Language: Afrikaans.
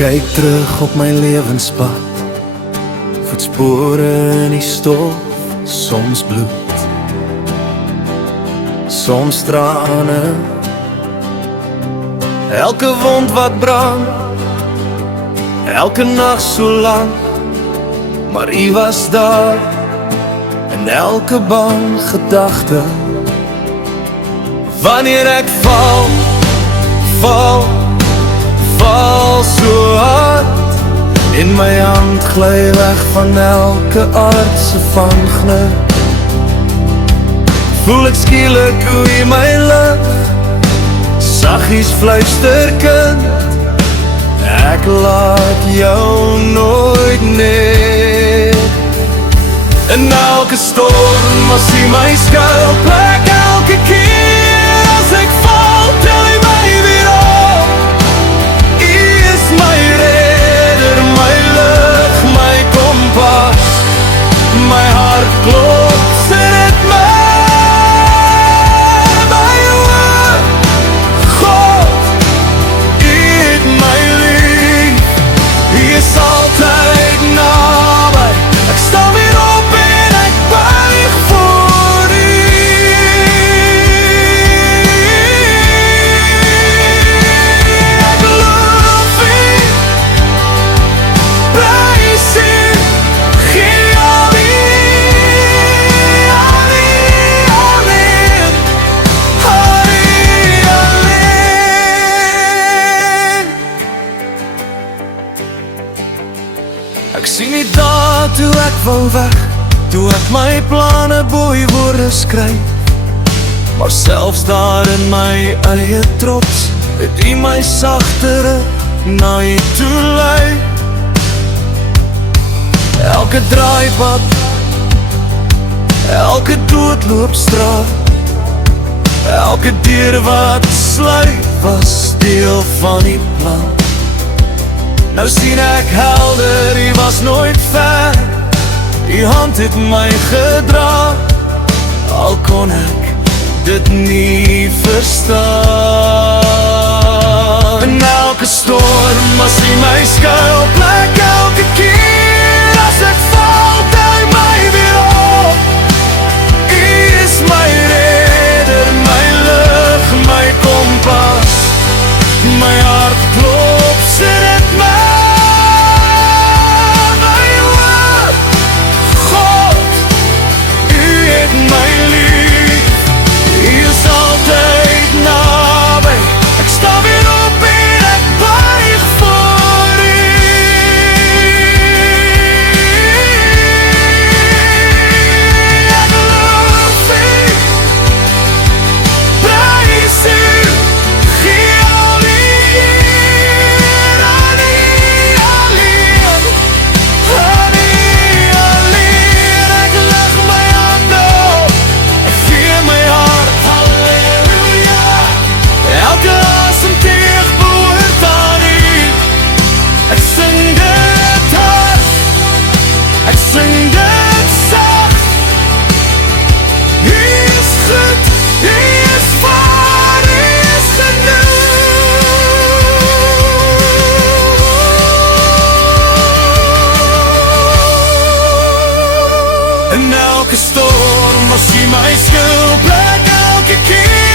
kyk terug op my lewenspad, voetspore in die stof, soms bloed, soms trane. Elke wond wat brand, elke nacht so lang, maar U was daar in elke bang gedagte. Wanneer ek val, val, val so hard, en my hand gly weg van elke aardse vangnet, voel ek skielik hoe U my lig, saggies fluister kind, ek laat jou nooit neer. In elke storm was U my skuilplek, elke keer as ek val, tel U my weer op. U is my redder, my lig, my kompas, my hart klop, sy ritme, my hoop. God, U het my lief, U is altyd naby, ek staan weer op en ek buig voor U. Ek loof U, prys U, gee al U, alleen, alleen, ek sien nie daar toe ek wou weg, toe ek my planne boei woorde skryf, maar selfs daar in my eie trots, het U my sagtere na U toe lei. Elke draaipad, elke doodloopstraat, elke deur wat sluit, was deel van die plan. Nou sien ek helder, U was nooit ver, U hand het my gedra, al kon ek dit nie verstaan. In elke storm was U my skuilplek, elke keer as ek val, tel U my weer op. U is my redder, my lig, my kompas, my hart klop, sy ritme, my hoop. God, U het my lief, U is altyd naby, ek staan weer op en ek buig voor U. Ek loof U, prys U, gee al U, alleen, alleen, alleen, alleen. Ek lig my hande op, ek gee my hart, halleluja. Elke asemteug behoort aan U, ek sing dit hard, ek sing dit sag. U is goed, U is waar, U is genoeg. In elke storm was U my skuilplek, elke keer